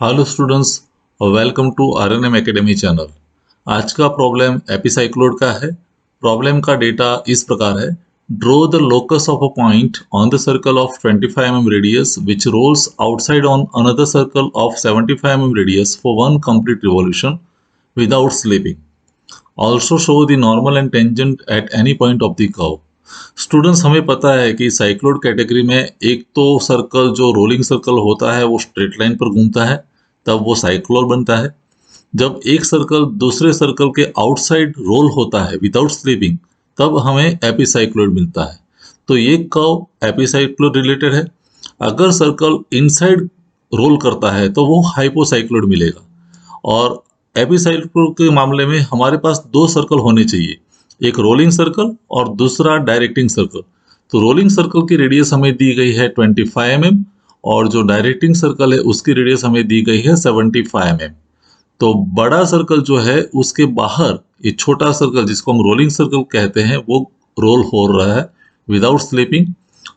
Hello students, welcome to RNM academy channel. आज का problem एपिसाइक्लोइड का है। प्रॉब्लम का डेटा इस प्रकार है। Draw the locus of a point on the circle of 25 mm radius which rolls outside on another circle of 75 mm radius for one complete revolution without slipping. Also show the normal and tangent at any point of the curve. Students, हमें पता है कि cycloid category में एक तो circle जो rolling circle होता है वो स्ट्रेट लाइन पर घूमता है, तब वो साइक्लोइड बनता है। जब एक सर्कल दूसरे सर्कल के आउटसाइड रोल होता है विदाउट स्लीपिंग, तब हमें एपिसाइक्लोइड मिलता है। तो ये कर्व एपिसाइक्लोइड रिलेटेड है। अगर सर्कल इनसाइड रोल करता है तो वो हाइपोसाइक्लोइड मिलेगा। और एपिसाइक्लोइड के मामले में हमारे पास दो सर्कल होने चाहिए, एक रोलिंग सर्कल और दूसरा डायरेक्टिंग सर्कल। तो रोलिंग सर्कल की रेडियस हमें दी गई है 25 mm और जो डायरेक्टिंग सर्कल है उसकी रेडियस हमें दी गई है 75 mm। तो बड़ा सर्कल जो है उसके बाहर ये छोटा सर्कल जिसको हम रोलिंग सर्कल कहते हैं वो रोल हो रहा है विदाउट स्लिपिंग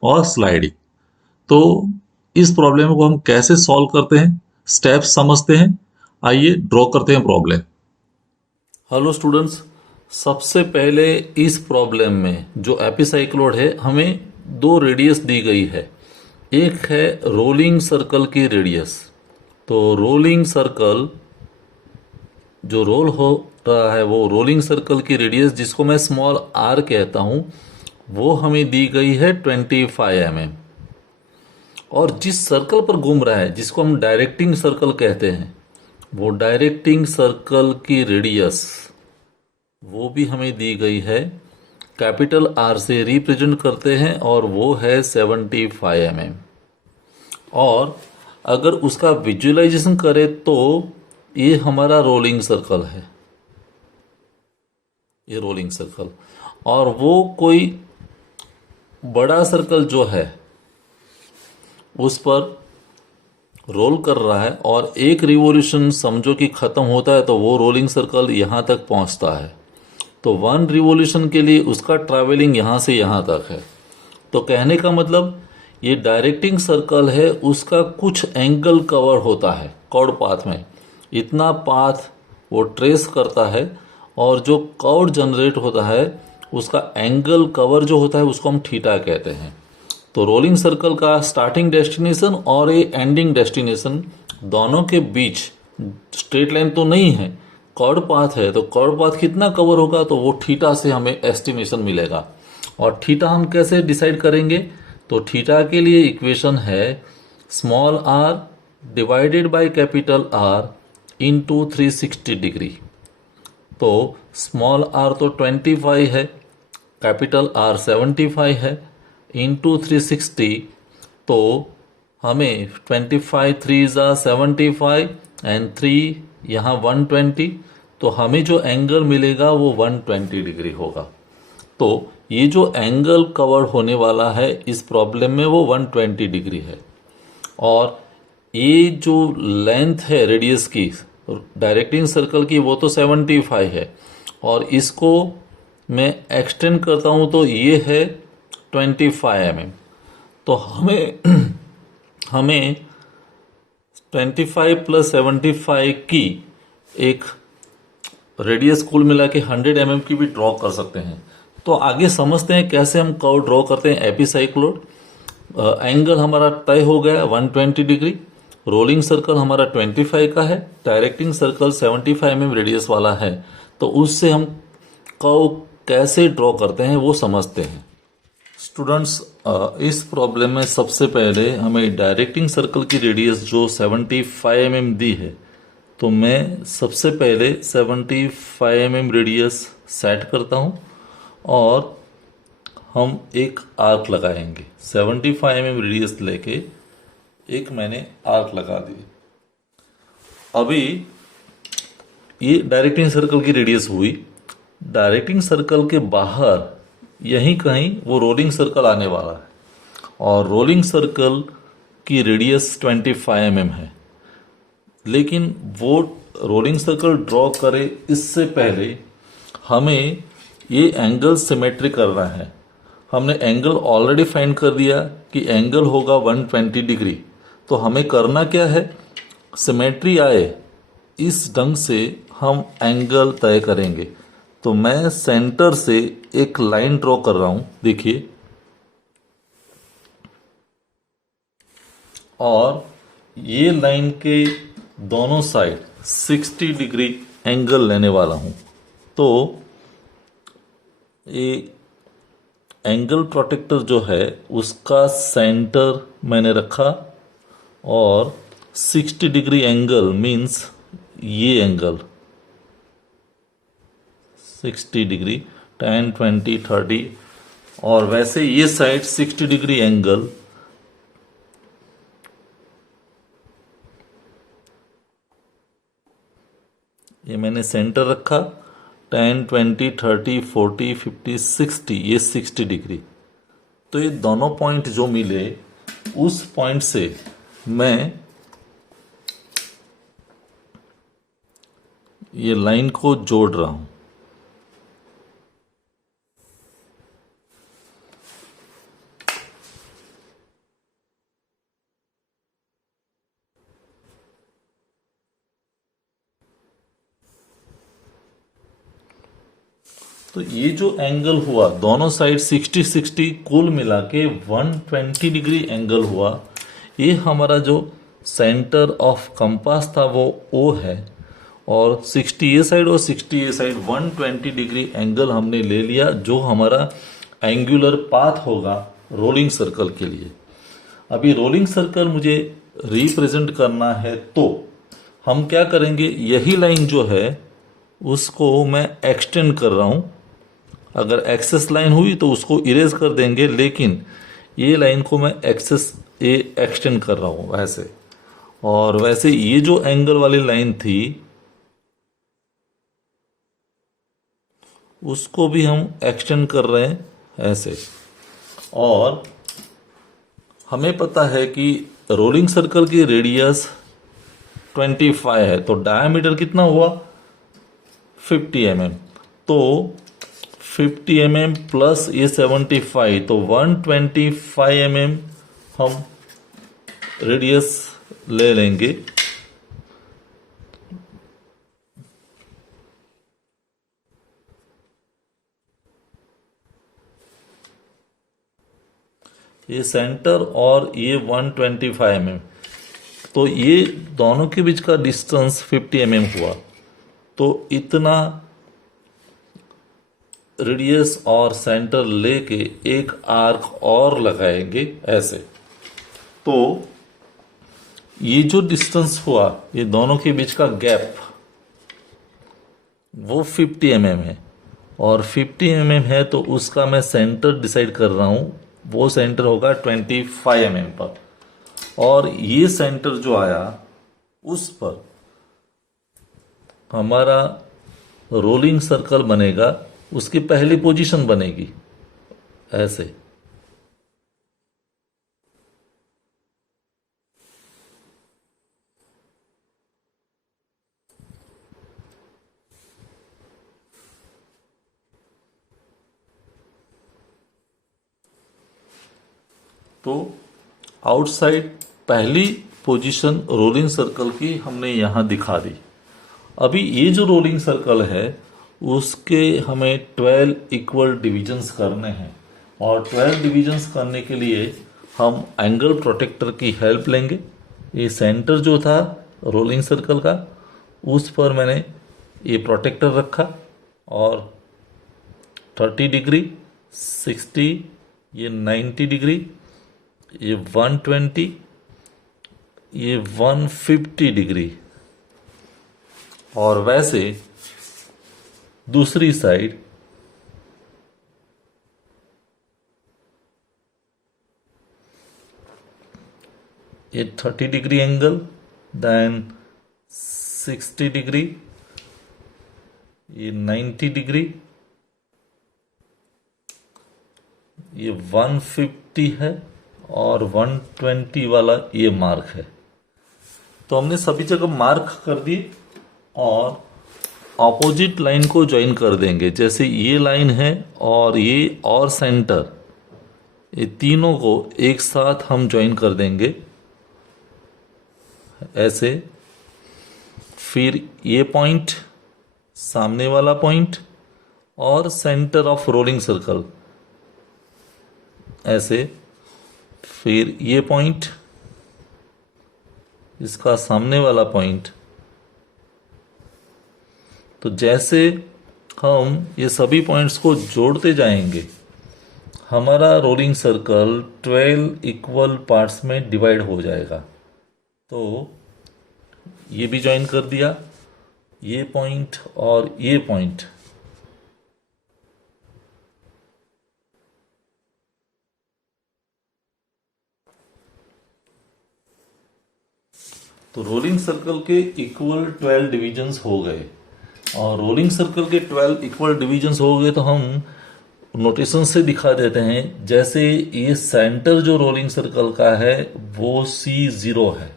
और स्लाइडिंग। तो इस प्रॉब्लम को हम कैसे सॉल्व करते हैं, स्टेप्स समझते हैं। आइए ड्रॉ करते हैं प्रॉब्लम। हेलो स्टूडेंट्स, सबसे पहले इस प्रॉब्लम में जो एपिसाइक्लोइड है हमें दो रेडियस दी गई है। एक है रोलिंग सर्कल की रेडियस। तो रोलिंग सर्कल जो रोल हो रहा है वो रोलिंग सर्कल की रेडियस जिसको मैं स्मॉल आर कहता हूँ वो हमें दी गई है 25 mm। और जिस सर्कल पर घूम रहा है जिसको हम डायरेक्टिंग सर्कल कहते हैं वो डायरेक्टिंग सर्कल की रेडियस वो भी हमें दी गई है, कैपिटल आर से रिप्रेजेंट करते हैं और वो है 75 mm। और अगर उसका विजुअलाइजेशन करें तो ये हमारा रोलिंग सर्कल है, ये रोलिंग सर्कल। और वो कोई बड़ा सर्कल जो है उस पर रोल कर रहा है और एक रिवॉल्यूशन समझो कि ख़त्म होता है तो वो रोलिंग सर्कल यहाँ तक पहुँचता है। तो वन रिवॉल्यूशन के लिए उसका ट्रैवलिंग यहाँ से यहाँ तक है। तो कहने का मतलब ये डायरेक्टिंग सर्कल है, उसका कुछ एंगल कवर होता है कॉर्ड पाथ में, इतना पाथ वो ट्रेस करता है और जो कॉर्ड जनरेट होता है उसका एंगल कवर जो होता है उसको हम थीटा कहते हैं। तो रोलिंग सर्कल का स्टार्टिंग डेस्टिनेशन और ये एंडिंग डेस्टिनेशन दोनों के बीच स्ट्रेट लाइन तो नहीं है, कॉर्ड पाथ है। तो कॉर्ड पाथ कितना कवर होगा तो वो थीटा से हमें एस्टिमेशन मिलेगा। और थीटा हम कैसे डिसाइड करेंगे, तो थीटा के लिए इक्वेशन है small r divided by capital r into 360 degree. तो स्मॉल आर तो 25 है, कैपिटल आर 75 है, इंटू 360। तो हमें 25 3 ज़ा 75 एंड 3 यहाँ 120। तो हमें जो एंगल मिलेगा वो 120 डिग्री होगा। तो ये जो एंगल कवर होने वाला है इस प्रॉब्लम में वो 120 डिग्री है। और ये जो लेंथ है रेडियस की डायरेक्टिंग सर्कल की वो तो 75 है और इसको मैं एक्सटेंड करता हूँ तो ये है 25 mm। तो हमें 25 प्लस 75 की एक रेडियस कुल मिला के 100 mm की भी ड्रॉ कर सकते हैं। तो आगे समझते हैं कैसे हम कर्व ड्रॉ करते हैं एपिसाइक्लोइड। एंगल हमारा तय हो गया 120 डिग्री, रोलिंग सर्कल हमारा 25 का है, डायरेक्टिंग सर्कल 75 mm रेडियस वाला है। तो उससे हम कर्व कैसे ड्रॉ करते हैं वो समझते हैं। स्टूडेंट्स, इस प्रॉब्लम में सबसे पहले हमें डायरेक्टिंग सर्कल की रेडियस जो 75 mm दी है, तो मैं सबसे पहले 75 mm रेडियस सेट करता हूँ और हम एक आर्क लगाएंगे। 75 mm रेडियस लेके एक मैंने आर्क लगा दी। अभी ये डायरेक्टिंग सर्कल की रेडियस हुई। डायरेक्टिंग सर्कल के बाहर यहीं कहीं वो रोलिंग सर्कल आने वाला है और रोलिंग सर्कल की रेडियस 25 mm है। लेकिन वो रोलिंग सर्कल ड्रॉ करे इससे पहले हमें ये एंगल सिमेट्री करना है। हमने एंगल ऑलरेडी फाइंड कर दिया कि एंगल होगा 120 डिग्री। तो हमें करना क्या है, सिमेट्री आए इस ढंग से हम एंगल तय करेंगे। तो मैं सेंटर से एक लाइन ड्रॉ कर रहा हूं, देखिए, और ये लाइन के दोनों साइड 60 डिग्री एंगल लेने वाला हूं। तो ये एंगल प्रोटेक्टर जो है उसका सेंटर मैंने रखा, और 60 डिग्री एंगल मीन्स ये एंगल 60 डिग्री 10 20 30, और वैसे ये साइड 60 डिग्री एंगल ये मैंने सेंटर रखा। 10 20 30 40 50 60, ये 60 डिग्री। तो ये दोनों पॉइंट जो मिले उस पॉइंट से मैं ये लाइन को जोड़ रहा हूं। तो ये जो एंगल हुआ दोनों साइड 60 60, कुल मिला के 120 डिग्री एंगल हुआ। ये हमारा जो सेंटर ऑफ कंपास था वो O है, और 60 ये साइड और 60 ये साइड 120 डिग्री एंगल हमने ले लिया, जो हमारा एंगुलर पाथ होगा रोलिंग सर्कल के लिए। अभी रोलिंग सर्कल मुझे रिप्रेजेंट करना है, तो हम क्या करेंगे, यही लाइन जो है उसको मैं एक्सटेंड कर रहा हूं। अगर एक्सेस लाइन हुई तो उसको इरेज कर देंगे, लेकिन ये लाइन को मैं एक्सटेंड कर रहा हूं वैसे। और वैसे ये जो एंगल वाली लाइन थी उसको भी हम एक्सटेंड कर रहे हैं ऐसे। और हमें पता है कि रोलिंग सर्कल की रेडियस 25 है, तो डायमीटर कितना हुआ 50 mm। तो 50 mm प्लस ये 75, तो 125 mm हम रेडियस ले लेंगे। ये सेंटर और ये 125 mm, तो ये दोनों के बीच का डिस्टेंस 50 mm हुआ। तो इतना रेडियस और सेंटर लेके एक आर्क और लगाएंगे ऐसे। तो ये जो डिस्टेंस हुआ, ये दोनों के बीच का गैप वो 50 mm है, और 50 mm है तो उसका मैं सेंटर डिसाइड कर रहा हूं। वो सेंटर होगा 25 mm पर, और ये सेंटर जो आया उस पर हमारा रोलिंग सर्कल बनेगा, उसकी पहली पोजीशन बनेगी ऐसे। तो आउटसाइड पहली पोजीशन रोलिंग सर्कल की हमने यहां दिखा दी। अभी ये जो रोलिंग सर्कल है उसके हमें 12 इक्वल डिविजन्स करने हैं, और 12 डिविजन्स करने के लिए हम एंगल प्रोटेक्टर की हेल्प लेंगे। ये सेंटर जो था रोलिंग सर्कल का, उस पर मैंने ये प्रोटेक्टर रखा, और 30 डिग्री 60, ये 90 डिग्री, ये 120, ये 150 डिग्री, और वैसे दूसरी साइड ये 30 डिग्री एंगल, देन 60 डिग्री, ये 90 डिग्री, ये 150 है, और 120 वाला ये मार्क है। तो हमने सभी जगह मार्क कर दिए, और ऑपोजिट लाइन को ज्वाइन कर देंगे। जैसे ये लाइन है और ये और सेंटर, ये तीनों को एक साथ हम ज्वाइन कर देंगे ऐसे। फिर ये पॉइंट, सामने वाला पॉइंट और सेंटर ऑफ रोलिंग सर्कल ऐसे, फिर ये पॉइंट, इसका सामने वाला पॉइंट। तो जैसे हम ये सभी पॉइंट्स को जोड़ते जाएंगे हमारा रोलिंग सर्कल 12 इक्वल पार्ट्स में डिवाइड हो जाएगा। तो ये भी ज्वाइन कर दिया, ये पॉइंट और ये पॉइंट। तो रोलिंग सर्कल के इक्वल 12 डिविजन्स हो गए, और रोलिंग सर्कल के 12 इक्वल डिविजन्स हो गए तो हम नोटेशन से दिखा देते हैं। जैसे ये सेंटर जो रोलिंग सर्कल का है वो C0 है।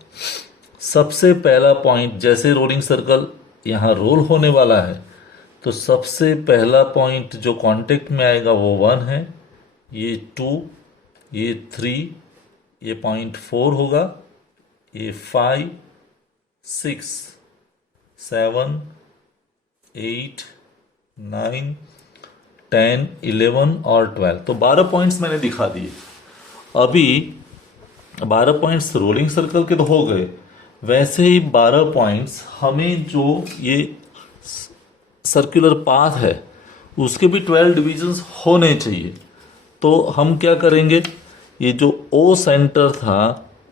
सबसे पहला पॉइंट, जैसे रोलिंग सर्कल यहाँ रोल होने वाला है तो सबसे पहला पॉइंट जो कांटेक्ट में आएगा वो 1 है, ये 2, ये 3, ये पॉइंट 4 होगा, ये 5, 6, 7, 8, 9, 10, 11 और 12। तो 12 पॉइंट्स मैंने दिखा दिए। अभी 12 पॉइंट्स रोलिंग सर्कल के तो हो गए, वैसे ही 12 पॉइंट्स हमें जो ये सर्कुलर पाथ है उसके भी 12 डिविजन्स होने चाहिए। तो हम क्या करेंगे, ये जो ओ सेंटर था,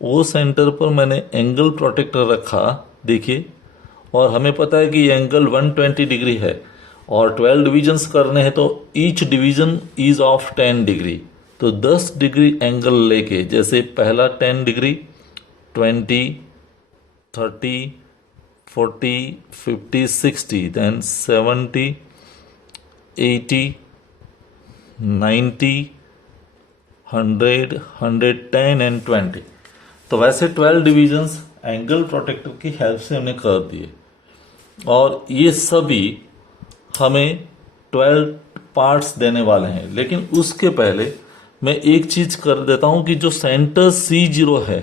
ओ सेंटर पर मैंने एंगल प्रोटेक्टर रखा, देखिए, और हमें पता है कि ये एंगल 120 डिग्री है और 12 डिविजन्स करने हैं तो each division is of 10 degree. तो 10 डिग्री एंगल लेके, जैसे पहला 10 डिग्री, 20, 30, 40, 50, 60, देन 70, 80, 90, 100, 110 एंड 20। तो वैसे 12 डिविजन्स एंगल प्रोटेक्टर की हेल्प से हमने कर दिए, और ये सभी हमें 12 पार्ट्स देने वाले हैं। लेकिन उसके पहले मैं एक चीज कर देता हूं कि जो सेंटर C0 है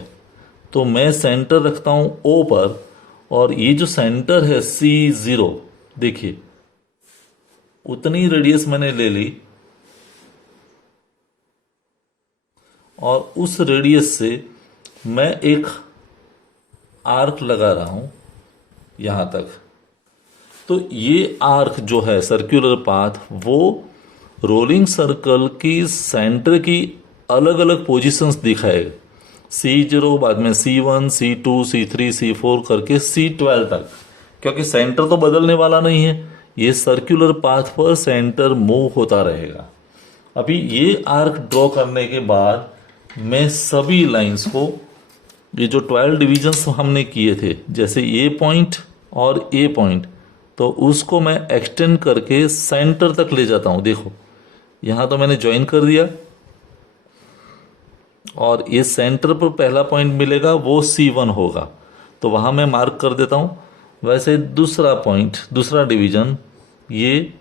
तो मैं सेंटर रखता हूं O पर, और ये जो सेंटर है C0, देखिए उतनी रेडियस मैंने ले ली और उस रेडियस से मैं एक आर्क लगा रहा हूं यहां तक। तो ये आर्क जो है सर्कुलर पाथ, वो रोलिंग सर्कल की सेंटर की अलग अलग पोजीशंस दिखाएगा। C0, बाद में C1, C2, C3, C4 करके C12 तक, क्योंकि सेंटर तो बदलने वाला नहीं है, ये सर्कुलर पाथ पर सेंटर मूव होता रहेगा। अभी ये आर्क ड्रॉ करने के बाद मैं सभी लाइंस को, ये जो 12 डिविजन्स हमने किए थे, जैसे ये पॉइंट और ये पॉइंट, तो उसको मैं एक्सटेंड करके सेंटर तक ले जाता हूं। देखो यहां तो मैंने ज्वाइन कर दिया, और ये सेंटर पर पहला पॉइंट मिलेगा वो C1 होगा, तो वहां मैं मार्क कर देता हूं। वैसे दूसरा पॉइंट, दूसरा डिवीजन, ये,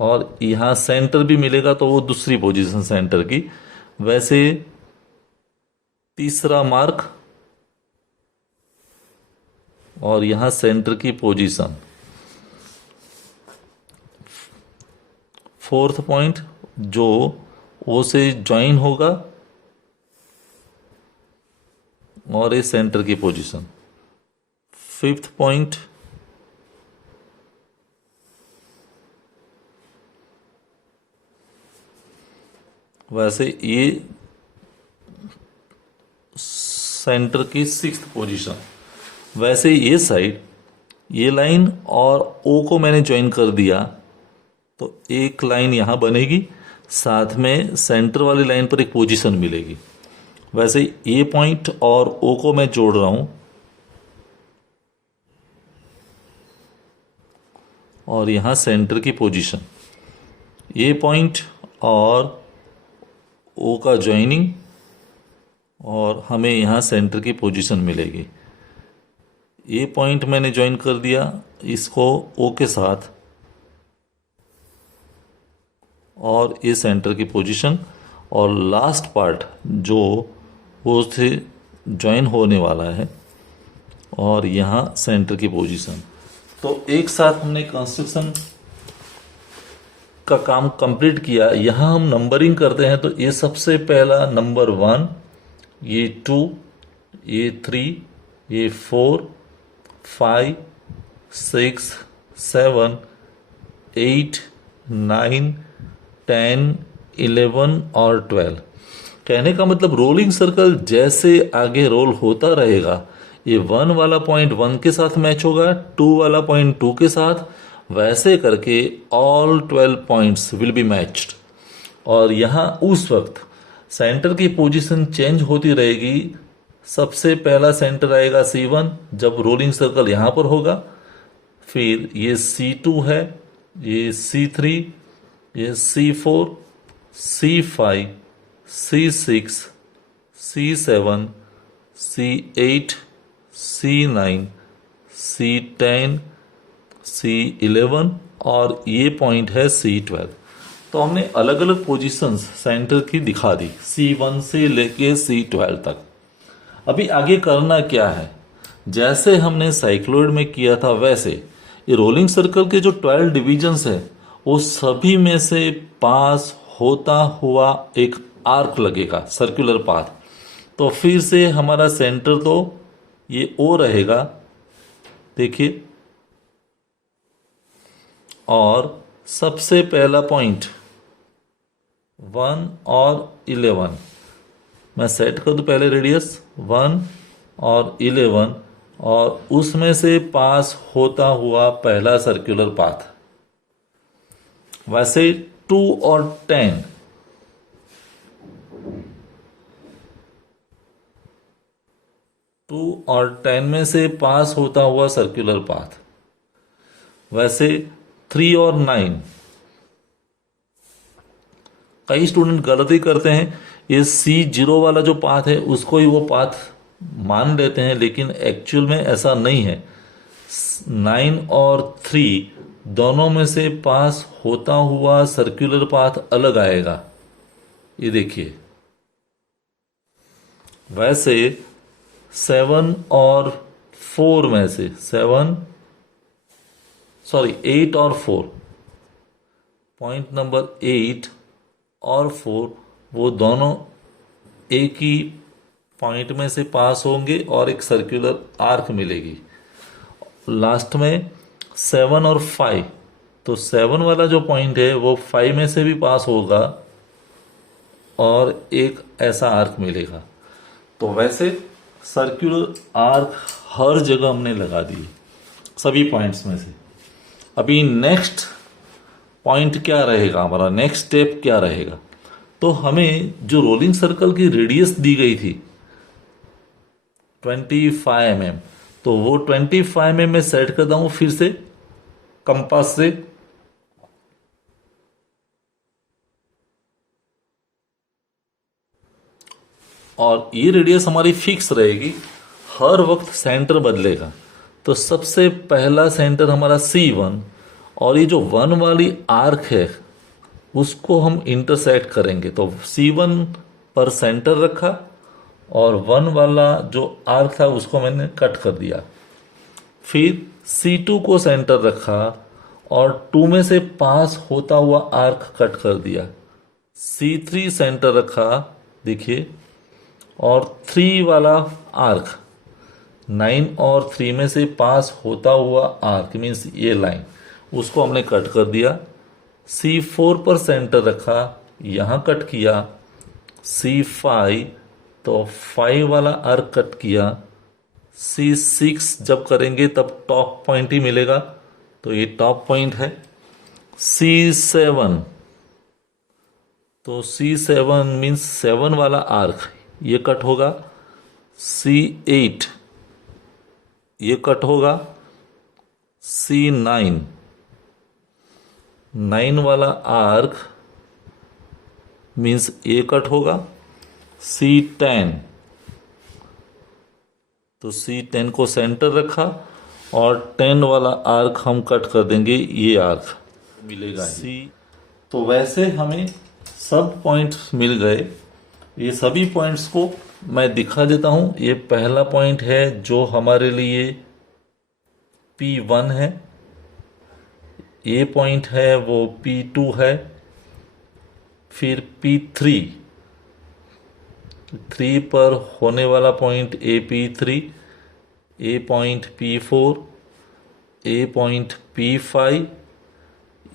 और यहां सेंटर भी मिलेगा तो वो दूसरी पोजीशन सेंटर की। वैसे तीसरा मार्क, और यहां सेंटर की पोजीशन। फोर्थ पॉइंट जो ओ से ज्वाइन होगा, और ये सेंटर की पोजीशन। फिफ्थ पॉइंट, वैसे ये सेंटर की सिक्स्थ पोजीशन। वैसे ये साइड, ये लाइन और ओ को मैंने ज्वाइन कर दिया तो एक लाइन यहां बनेगी, साथ में सेंटर वाली लाइन पर एक पोजीशन मिलेगी। वैसे ये पॉइंट और ओ को मैं जोड़ रहा हूं, और यहां सेंटर की पोजीशन, ये पॉइंट और ओ का ज्वाइनिंग, और हमें यहां सेंटर की पोजीशन मिलेगी। ये पॉइंट मैंने ज्वाइन कर दिया इसको ओ के साथ, और ये सेंटर की पोजीशन, और लास्ट पार्ट जो वो थे ज्वाइन होने वाला है और यहाँ सेंटर की पोजीशन। तो एक साथ हमने कंस्ट्रक्शन का काम कंप्लीट किया। यहाँ हम नंबरिंग करते हैं तो ये सबसे पहला नंबर 1, ये 2, ये 3, ये 4, 5, 6, 7, 8, 9, 10, 11 और 12। कहने का मतलब रोलिंग सर्कल जैसे आगे रोल होता रहेगा, ये 1 वाला पॉइंट 1 के साथ मैच होगा, 2 वाला पॉइंट 2 के साथ, वैसे करके all 12 points will be matched. और यहाँ उस वक्त सेंटर की पोजीशन चेंज होती रहेगी। सबसे पहला सेंटर आएगा C1 जब रोलिंग सर्कल यहाँ पर होगा, फिर ये C2 है, ये C3, ये C4, C5, C6, C7, C8, C9, C10, C11 और ये पॉइंट है C12। तो हमने अलग अलग पोजीशंस सेंटर की दिखा दी, C1 से लेके C12 तक। अभी आगे करना क्या है, जैसे हमने साइक्लोइड में किया था वैसे ये रोलिंग सर्कल के जो 12 डिविजन्स है वो सभी में से पास होता हुआ एक आर्क लगेगा, सर्कुलर पाथ। तो फिर से हमारा सेंटर तो ये O रहेगा, देखिए, और सबसे पहला पॉइंट 1 और 11, मैं सेट कर दूं पहले रेडियस 1 और 11, और उसमें से पास होता हुआ पहला सर्कुलर पाथ। वैसे 2 और 10, और 10 में से पास होता हुआ सर्कुलर पाथ। वैसे 3 और 9, कई स्टूडेंट गलती करते हैं, ये C0 वाला जो पाथ है उसको ही वो पाथ मान लेते हैं, लेकिन एक्चुअल में ऐसा नहीं है। 9 और 3 दोनों में से पास होता हुआ सर्कुलर पाथ अलग आएगा, ये देखिए। वैसे 7 और 4 में से 8 और 4, पॉइंट नंबर 8 और 4 वो दोनों एक ही पॉइंट में से पास होंगे और एक सर्कुलर आर्क मिलेगी। लास्ट में 7 और 5, तो 7 वाला जो पॉइंट है वो 5 में से भी पास होगा और एक ऐसा आर्क मिलेगा। तो वैसे सर्कुलर आर्क हर जगह हमने लगा दिए सभी पॉइंट्स में से। अभी नेक्स्ट पॉइंट क्या रहेगा, हमारा नेक्स्ट स्टेप क्या रहेगा, तो हमें जो रोलिंग सर्कल की रेडियस दी गई थी 25 mm, तो वो 25 mm में सेट करता हूं फिर से कंपास से। और ये रेडियस हमारी फिक्स रहेगी, हर वक्त सेंटर बदलेगा। तो सबसे पहला सेंटर हमारा C1, और ये जो 1 वाली आर्क है उसको हम इंटरसेक्ट करेंगे। तो C1 पर सेंटर रखा और 1 वाला जो आर्क था उसको मैंने कट कर दिया। फिर C2 को सेंटर रखा और 2 में से पास होता हुआ आर्क कट कर दिया। C3 सेंटर रखा, देखिए, और 3 वाला आर्क 9 और 3 में से पास होता हुआ आर्क मीन्स ये लाइन, उसको हमने कट कर दिया। C4 पर सेंटर रखा, यहाँ कट किया। C5, तो 5 वाला आर्क कट किया। C6 जब करेंगे तब टॉप पॉइंट ही मिलेगा, तो ये टॉप पॉइंट है। C7, तो C7 मीन्स 7 वाला आर्क ये कट होगा। C8 ये कट होगा। C9, 9 वाला आर्क मीन्स ये कट होगा। C10, तो C10 को सेंटर रखा और 10 वाला आर्क हम कट कर देंगे, ये आर्क मिलेगा C। तो वैसे हमें सब पॉइंट्स मिल गए। ये सभी पॉइंट्स को मैं दिखा देता हूं। ये पहला पॉइंट है जो हमारे लिए P1 है, ये पॉइंट है वो P2 है, फिर P3 3 पर होने वाला point A P3, A point P4, A point P5,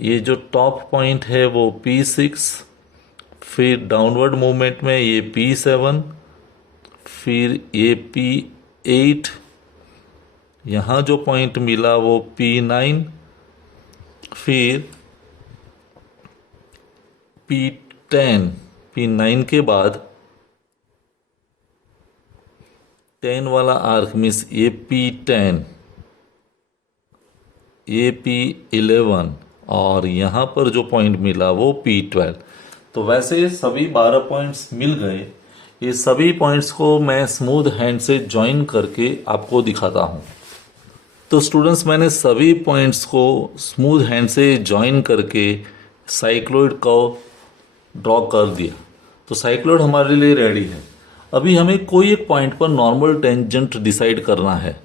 ये जो टॉप पॉइंट है वो P6, फिर डाउनवर्ड मूवमेंट में ये P7, फिर ये P8, यहाँ जो पॉइंट मिला वो P9, फिर P10, P9 के बाद 10 वाला आर्क मीन्स ये P10, ये P11 और यहाँ पर जो पॉइंट मिला वो P12। तो वैसे सभी 12 पॉइंट्स मिल गए। ये सभी पॉइंट्स को मैं स्मूथ हैंड से ज्वाइन करके आपको दिखाता हूँ। तो स्टूडेंट्स, मैंने सभी पॉइंट्स को स्मूथ हैंड से ज्वाइन करके साइक्लॉइड कर्व ड्रॉ कर दिया। तो साइक्लॉइड हमारे लिए रेडी है। अभी हमें कोई एक पॉइंट पर नॉर्मल टेंजेंट डिसाइड करना है।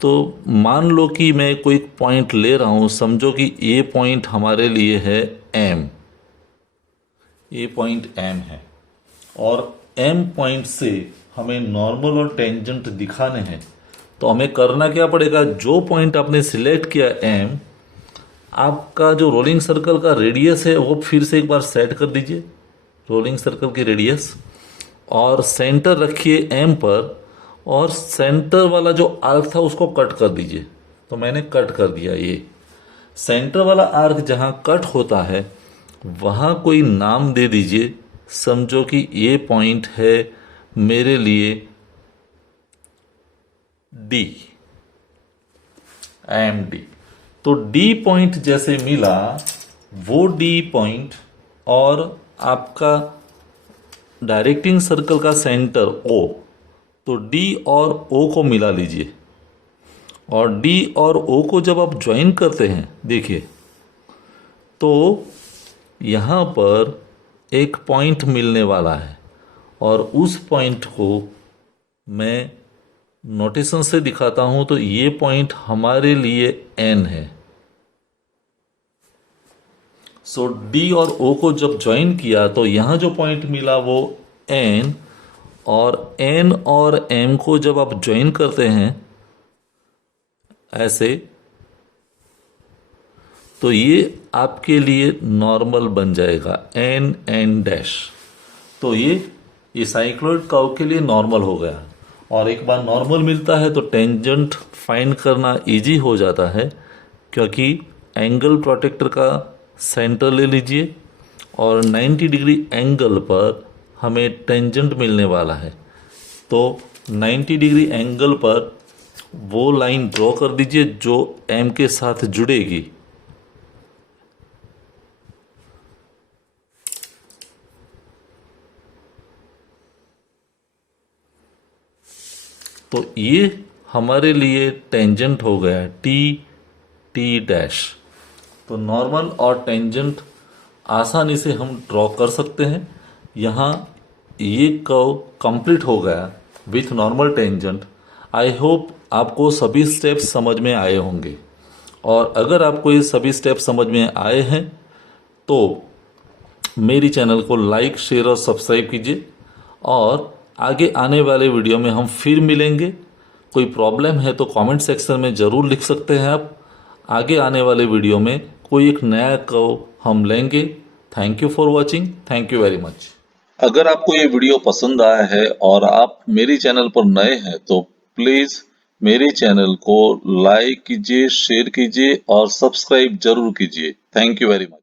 तो मान लो कि मैं कोई पॉइंट ले रहा हूँ, समझो कि ये पॉइंट हमारे लिए है M, ये पॉइंट M है और M पॉइंट से हमें नॉर्मल और टेंजेंट दिखाने हैं। तो हमें करना क्या पड़ेगा, जो पॉइंट आपने सिलेक्ट किया M, आपका जो रोलिंग सर्कल का रेडियस है वो फिर से एक बार सेट कर दीजिए, रोलिंग सर्कल की रेडियस, और सेंटर रखिए M पर और सेंटर वाला जो आर्क था उसको कट कर दीजिए। तो मैंने कट कर दिया। ये सेंटर वाला आर्क जहां कट होता है वहां कोई नाम दे दीजिए। समझो कि ये पॉइंट है मेरे लिए D, MD। तो D पॉइंट जैसे मिला, वो D पॉइंट और आपका डायरेक्टिंग सर्कल का सेंटर O, तो D और O को मिला लीजिए। और D और O को जब आप ज्वाइन करते हैं, देखिए, तो यहाँ पर एक पॉइंट मिलने वाला है और उस पॉइंट को मैं नोटेशन से दिखाता हूँ। तो ये पॉइंट हमारे लिए N है। सो D और O को जब ज्वाइन किया तो यहाँ जो पॉइंट मिला वो N, और N और M को जब आप ज्वाइन करते हैं ऐसे, तो ये आपके लिए नॉर्मल बन जाएगा N डैश। तो ये साइक्लॉइड कर्व के लिए नॉर्मल हो गया। और एक बार नॉर्मल मिलता है तो टेंजेंट फाइंड करना इजी हो जाता है, क्योंकि एंगल प्रोटेक्टर का सेंटर ले लीजिए और 90 डिग्री एंगल पर हमें टेंजेंट मिलने वाला है। तो 90 डिग्री एंगल पर वो लाइन ड्रॉ कर दीजिए जो M के साथ जुड़ेगी। तो ये हमारे लिए टेंजेंट हो गया T डैश। तो नॉर्मल और टेंजेंट आसानी से हम ड्रॉ कर सकते हैं। यहाँ ये कर्व कंप्लीट हो गया with normal tangent. I hope आपको सभी स्टेप्स समझ में आए होंगे, और अगर आपको ये सभी स्टेप समझ में आए हैं तो मेरी चैनल को लाइक, शेयर और सब्सक्राइब कीजिए। और आगे आने वाले वीडियो में हम फिर मिलेंगे। कोई प्रॉब्लम है तो कमेंट सेक्शन में ज़रूर लिख सकते हैं आप। आगे आने वाले वीडियो में कोई एक नया कर्व हम लेंगे। Thank you for watching. Thank you very much. अगर आपको ये वीडियो पसंद आया है और आप मेरी चैनल पर नए हैं तो प्लीज मेरे चैनल को लाइक कीजिए, शेयर कीजिए और सब्सक्राइब जरूर कीजिए। Thank you very much.